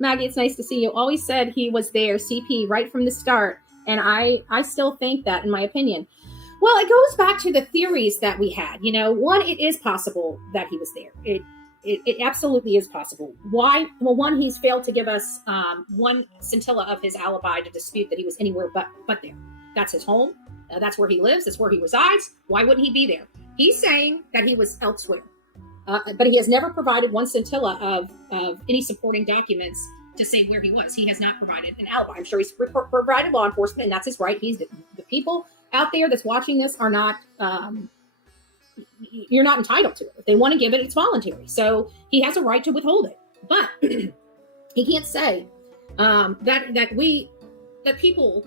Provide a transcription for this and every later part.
Maggie, it's nice to see you. Always said he was there, CP, right from the start. And I still think that, in my opinion. Well, it goes back to the theories that we had. One, it is possible that he was there. It absolutely is possible. Why? Well, one, he's failed to give us one scintilla of his alibi to dispute that he was anywhere but there. That's his home. That's where he lives. That's where he resides. Why wouldn't he be there? He's saying that he was elsewhere. But he has never provided one scintilla of any supporting documents to say where he was. He has not provided an alibi. I'm sure he's provided law enforcement, and that's his right. He's the people out there that's watching this are not, you're not entitled to it. If they want to give it, it's voluntary. So he has a right to withhold it. But he can't say that people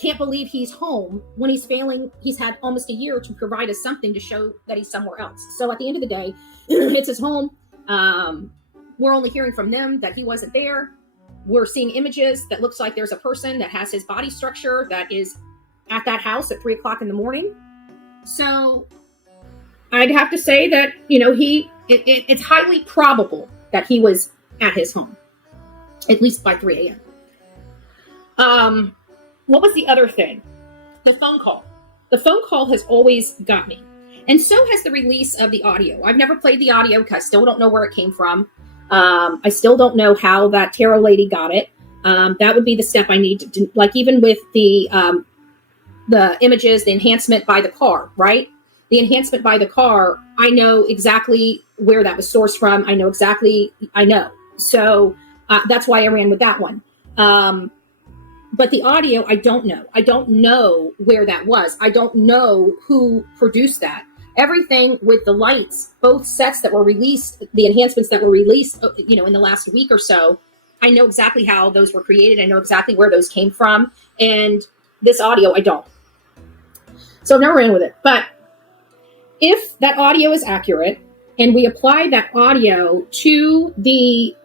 can't believe he's home when he's failing. He's had almost a year to provide us something to show that he's somewhere else. So at the end of the day, it's his home. We're only hearing from them that he wasn't there. We're seeing images that looks like there's a person that has his body structure that is at that house at 3:00 in the morning. So I'd have to say that, it's highly probable that he was at his home, at least by 3 a.m. What was the other thing? The phone call. The phone call has always got me. And so has the release of the audio. I've never played the audio because I still don't know where it came from. I still don't know how that tarot lady got it. That would be the step I need to do. Like even with the images, the enhancement by the car, right? The enhancement by the car, I know exactly where that was sourced from. I know. So that's why I ran with that one. But the audio, I don't know. I don't know where that was. I don't know who produced that. Everything with the lights, both sets that were released, the enhancements that were released, in the last week or so, I know exactly how those were created. I know exactly where those came from. And this audio, I don't. So I've never ran with it. But if that audio is accurate and we apply that audio to the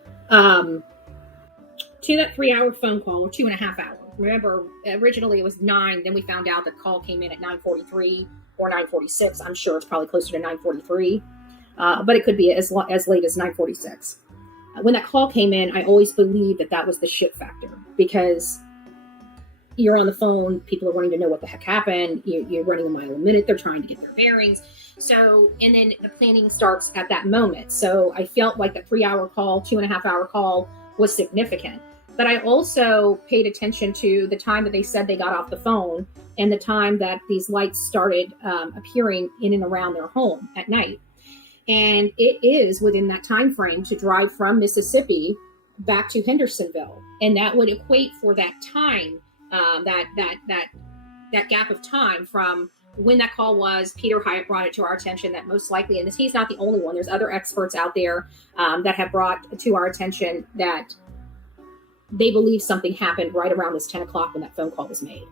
to that 3-hour phone call, or 2.5 hours. Remember, originally it was 9. Then we found out the call came in at 9:43 or 9:46. I'm sure it's probably closer to 9:43, but it could be as late as 9:46. When that call came in, I always believed that was the shit factor, because you're on the phone, people are wanting to know what the heck happened. You're running a mile a minute. They're trying to get their bearings. So, and then the planning starts at that moment. So I felt like the 3-hour call, 2.5-hour call was significant. But I also paid attention to the time that they said they got off the phone and the time that these lights started appearing in and around their home at night. And it is within that time frame to drive from Mississippi back to Hendersonville. And that would equate for that time, that gap of time from when that call was. Peter Hyatt brought it to our attention that most likely, and he's not the only one, there's other experts out there that have brought to our attention that they believe something happened right around this 10 o'clock when that phone call was made.